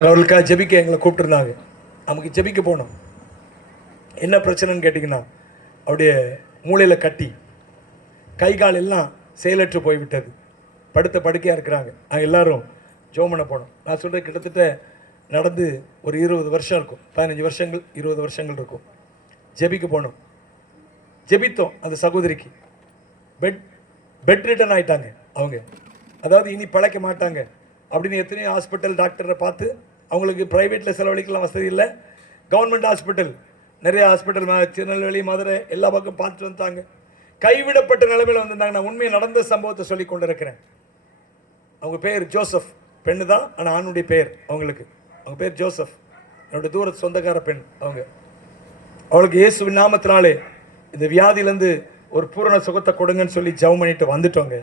அவர்களுக்காக ஜெபிக்க எங்களை கூப்பிட்டுருந்தாங்க. நமக்கு ஜெபிக்க போனோம். என்ன பிரச்சனைன்னு கேட்டிங்கன்னா, அவருடைய மூளையில் கட்டி, கை கால் எல்லாம் செயலற்று போய்விட்டது. படுத்த படுக்கையாக இருக்கிறாங்க. நாங்கள் எல்லோரும் ஜெபம் பண்ண போனோம். நான் சொல்கிறேன், கிட்டத்தட்ட நடந்து ஒரு 20 வருஷம் இருக்கும், 15 வருஷங்கள் 20 வருஷங்கள் இருக்கும். ஜெபிக்க போனோம், ஜெபித்தோம். அந்த சகோதரிக்கு பெட் ரிட்டன் ஆகிட்டாங்க அவங்க. அதாவது இனி பழைக்க மாட்டாங்க அப்படின்னு எத்தனையோ ஹாஸ்பிட்டல் டாக்டரை பார்த்து, அவங்களுக்கு ப்ரைவேட்டில் செலவழிக்கலாம் வசதி இல்லை. கவர்மெண்ட் ஹாஸ்பிட்டல், நிறைய ஹாஸ்பிட்டல் திருநெல்வேலி மதுரை எல்லா பக்கம் பார்த்துட்டு வந்துட்டாங்க. கைவிடப்பட்ட நிலைமையில் வந்திருந்தாங்க. நான் உண்மையை நடந்த சம்பவத்தை சொல்லி கொண்டு இருக்கிறேன். அவங்க பேர் ஜோசப், பெண்ணு தான், ஆனால் ஆணுடைய பேர் அவங்களுக்கு. அவங்க பேர் ஜோசப், என்னுடைய தூர சொந்தக்கார பெண் அவங்க. அவளுக்கு இயேசுவின் நாமத்தினாலே இந்த வியாதியிலேருந்து ஒரு பூரண சுகத்தை கொடுங்கன்னு சொல்லி ஜெபம் பண்ணிட்டு வந்துட்டோங்க.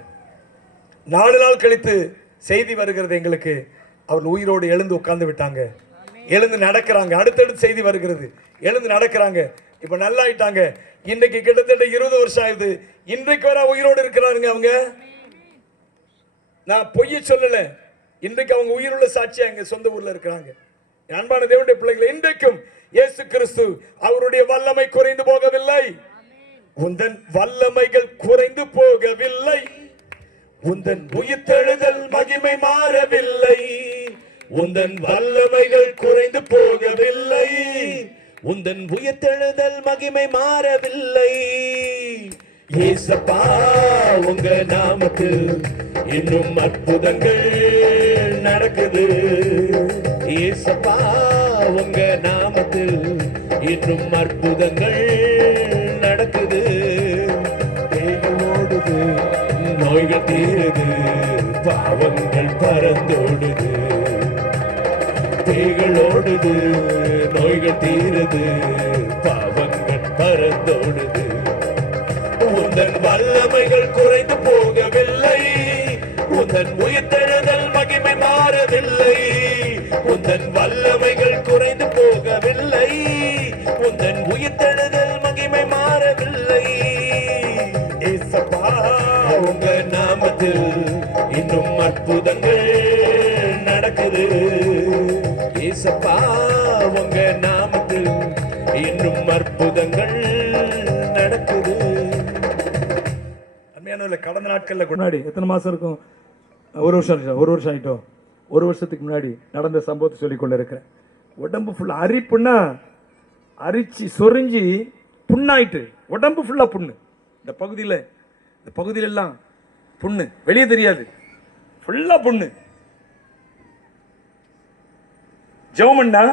4 நாள் கழித்து செய்தி வருகிறது எங்களுக்கு, அவள் உயிரோடு எழுந்து உட்கார்ந்து விட்டாங்க, எழுந்து நடக்கிறாங்க. அடுத்தடுத்து செய்தி வருகிறது, எழுந்து நடக்கிறாங்க, இப்போ நல்லாயிட்டாங்க. இன்றைக்கு கிட்டத்தட்ட 20 வருஷம் ஆகுது. இன்றைக்கு வர உயிரோடு இருக்கிறாருங்க அவங்க. நான் பொய்ய சொல்லல, இன்றைக்கு அவங்க உயிருள்ள சாட்சியா எங்க சொந்த ஊர்ல இருக்கிறாங்க. அன்பான தேவனுடைய பிள்ளைகளை, இன்றைக்கும் இயேசு கிறிஸ்து அவருடைய வல்லமை குறைந்து போகவில்லை. உந்தன் வல்லமைகள் குறைந்து போகவில்லை. உந்தன் உயிர்த்தெழுதல் மகிமை மாறவில்லை. உந்தன் வல்லமைகள் குறைந்து போகவில்லை. உந்தன் உயிர்த்தெழுதல் மகிமை மாறவில்லை. இயேசப்பா உங்க நாமத்தில் இன்னும் அற்புதங்கள் நடக்குது. இயேசப்பா உங்க நாமத்தில் இன்னும் அற்புதங்கள் நடக்குது. தேய்கள் ஓடுது, நோய்கள் தீருது, பாவங்கள் பறந்தோடுது. தேய்கள் ஓடுது, நோய்கள் தீருது, பாவங்கள் பறந்தோடுது. உந்தன் வல்லமைகள் குறைந்து போகவில்லை. உந்தன் உயிர்த்தெழுதல் மகிமை மாறவில்லை. உந்தன் வல்லமைகள் குறைந்து போகவில்லை. உந்தன் உயிர்த்தெழுதல் மகிமை மாறவில்லை. இயேசப்பா உங்க நாமத்தில் இன்னும் அற்புதங்கள் நடக்குது. இயேசப்பா உங்க நாமத்தில் இன்னும் அற்புதங்கள் நடக்குது. அருமையான கடந்த நாட்கள்ல முன்னாடி எத்தனை மாசம் இருக்கும், ஒரு வருஷம் ஆயிட்டோம். ஒரு வருஷத்துக்கு முன்னாடி நடந்த சம்பவத்தை சொல்லிக் கொண்டு இருக்கிறேன். உடம்பு ஃபுல்லா அரிப்புன்னா, அரிச்சு சொரிஞ்சு புண்ணாயிட்டு, உடம்பு ஃபுல்லா புண்ணு. இந்த பகுதியில எல்லாம் புண்ணு, வெளியே தெரியாது, ஃபுல்லா புண்ணு. ஜெபம்னா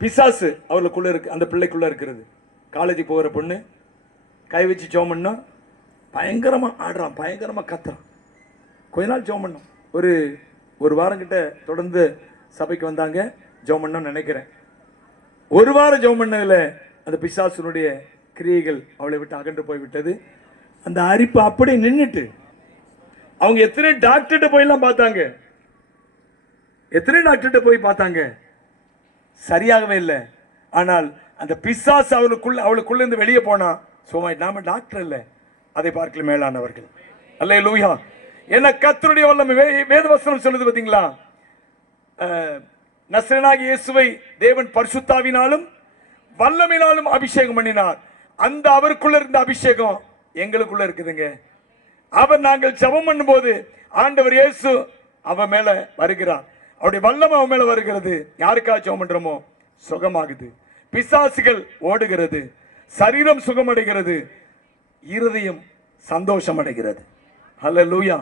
பிசாசு அவளுக்குள்ள இருக்கு, அந்த பிள்ளைக்குள்ள இருக்கிறது. காலேஜுக்கு போகிற பொண்ணு கை வச்சு ஜெபம்னா பயங்கரமா ஆடுறான், பயங்கரமா கத்துறான். கொஞ்ச நாள் ஜெபம் பண்ணோம். ஒரு வாரம் கிட்ட தொடர்ந்து சபைக்கு வந்தாங்க. ஜெபம் பண்ணோம்னு நினைக்கிறேன். ஒரு வாரம் ஜெபம் பண்ணதுல அந்த பிசாசுனுடைய கிரியைகள் அவளை விட்டு அகன்று போய்விட்டது. அந்த அரிப்பு அப்படியே நின்றுட்டு, அவங்க எத்தனை டாக்டர்கிட்ட போயெல்லாம் பார்த்தாங்க, போய் பார்த்தாங்க, சரியாகவே இல்லை. ஆனால் அந்த பிசாசு அவளுக்குள்ள இருந்து வெளியே போனா சும்மா. நாம டாக்டர் இல்லை, அதை பார்க்கல மேலானவர்கள். அல்லேலூயா. என்ன கர்த்தருடைய வல்லமை வேதவசனம் சொல்லுது பாத்தீங்களா? நசரேயனாகிய இயேசுவை தேவன் பரிசுத்தாவினாலும் வல்லமையினாலும் அபிஷேகம் பண்ணினார். அந்த அவருக்குள்ள இருந்த அபிஷேகம் எங்களுக்குள்ள இருக்குதுங்க. அவர் நாங்கள் ஜெபம் பண்ணும்போது ஆண்டவர் இயேசு அவன் மேல வருகிறார், அவருடைய வல்லமை அவன் மேல வருகிறது. யாருக்காக ஜெபம் பண்றோமோ சுகமாகுது, பிசாசுகள் ஓடுகிறது, சரீரம் சுகமடைகிறது, இருதயம் சந்தோஷம் அடைகிறது. ஹல்லேலூயா.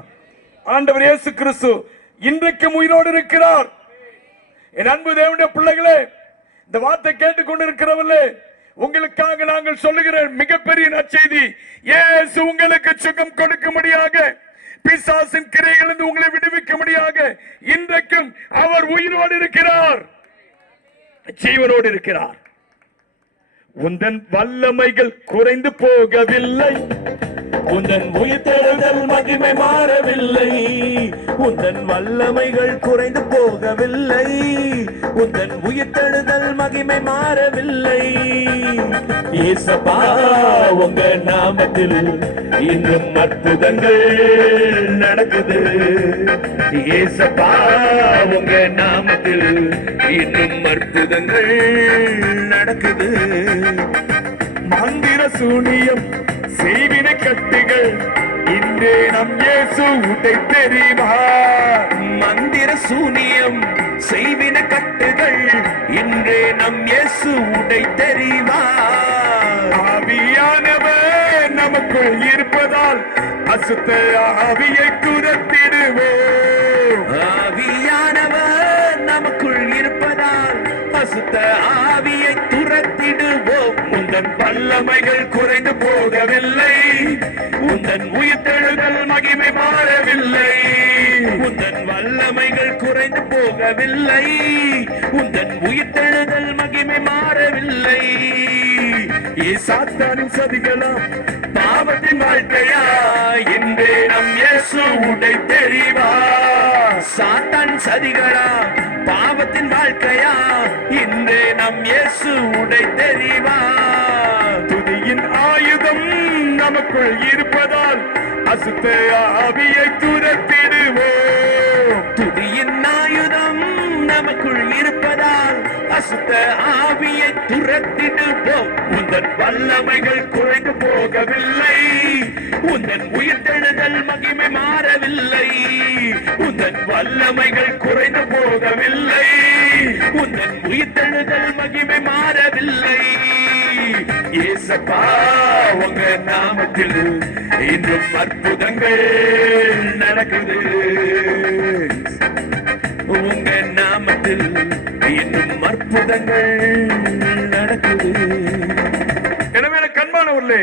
ஆண்டவர் இயேசு கிறிஸ்து இன்றைக்கும் உயிரோடு இருக்கிறார். என் அன்பு தேவனுடைய பிள்ளைகளே, இந்த வார்த்தை கேட்டுக்கொண்டிருக்கிறவர்களே, உங்களுக்காக நாங்கள் சொல்லுகிற மிகப்பெரிய நற்செய்தி, இயேசு உங்களுக்கு சுகம் கொடுக்கும்படியாக, பிசாசின் கிரையிலிருந்து உங்களை விடுவிக்கும்படியாக இன்றைக்கும் அவர் உயிரோடு இருக்கிறார், ஜீவனோடு இருக்கிறார். உந்தன் வல்லமைகள் குறைந்து போகவில்லை. உந்தன் உயிர்த்தெழுதல் மகிமை மாறவில்லை. உந்தன் வல்லமைகள் குறைந்து போகவில்லை. உந்தன் உயிர்த்தெழுதல் மகிமை மாறவில்லை. இயேசப்பா உங்க நாமத்தில் இன்னும் அற்புதங்கள் நடக்குது. இயேசப்பா உங்க நாமத்தில் இன்னும் அற்புதங்கள் நடக்குது. மந்திர சூனியம் செய்வின கட்டுகள் இன்றே நம் இயேசு உடை தெரிவார். மந்திர சூனியம் செய்வின கட்டுகள் இன்றே நம் இயேசு உடை தெரிவார். ஆவியானவர் நமக்குள் இருப்பதால் அசுத்த ஆவியை துரத்திடுவோம். ஆவியானவர் நமக்குள் இருப்பதால் அசுத்த ஆவியை துரத்திடுவோம். உந்தன் வல்லமைகள் குறைந்து போகவில்லை, உந்தன் உயிர்த்தெழுதல் மகிமை மாறவில்லை. உந்தன் வல்லமைகள் குறைந்து போகவில்லை, உந்தன் உயிர்த்தெழுதல் மகிமை மாறவில்லை. சாத்தானின் சதிகளாம் பாவத்தின் வாழ்க்கையா இன்றே நம் இயேசு உடை தெரிவார். சாத்தான் சதிகளா பாவத்தின் வாழ்க்கையா இன்றே நம் இயேசு உடை தெரிவார். துதியின் ஆயுதம் நமக்குள் இருப்பதால் அசுத்த ஆவியை துரத்திடுவோம். துதியின் ஆயுதம் நமக்குள் இருப்பதால் அசுத்த ஆவியை துரத்திடுவோம். உந்தன் வல்லமைகள் குறைந்து போகவில்லை, உந்தன் உயிர்த்தெழுதல் மகிமை மாறவில்லை. உந்தன் வல்லமைகள் குறைந்து போகவில்லை, உந்தன் உயிர்த்தெழுதல் மகிமை மாறவில்லை. ஏசப்பா உங்க நாமத்தில் இன்றும் அற்புதங்கள் நடக்குது. உங்க நாமத்தில் இன்னும் அற்புதங்கள் நடக்குது. எனவே கண்பானவர்களே,